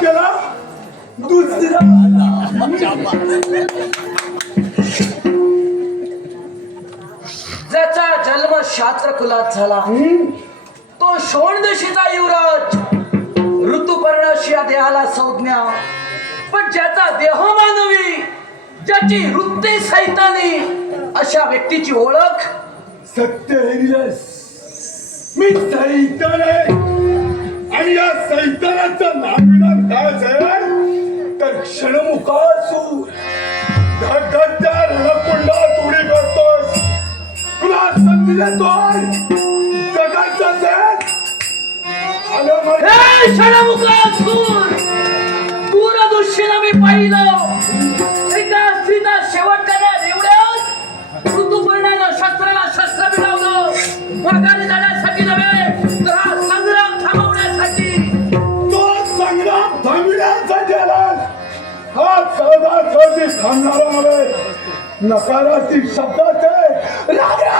केला दुसरा ज्याचा जन्म शास्त्र कुलात झाला तो शोणदेशीचा युवराज, ऋतुपर्णाशी या देहाला संज्ञा, पण ज्याचा देह मानवी, ज्याची वृत्ती सैतानी, अशा व्यक्तीची ओळख सत्य हेरिलस. मी सैतान आहे आणि या सैतानाचा नाविनात काय असेल तर क्षणमुखासू धगधगत्या रणकुंडात उडी करतोस. तुला संधी देतोय जगायचं असेल दूरदृष्टीला मी पाहिलं एका स्त्रीचा शेवट करण्यात एवढ्याच ऋतुपर्णानं शस्त्राला शस्त्र मिळवलं, माघारी जाण्यासाठी नव्हे तर हा संग्राम थांबवण्यासाठी. तो संग्राम थांबविण्यासाठी आलास. हा सहजासहजी थांबणारा नव्हे, नकारार्थी शब्दाचे राजा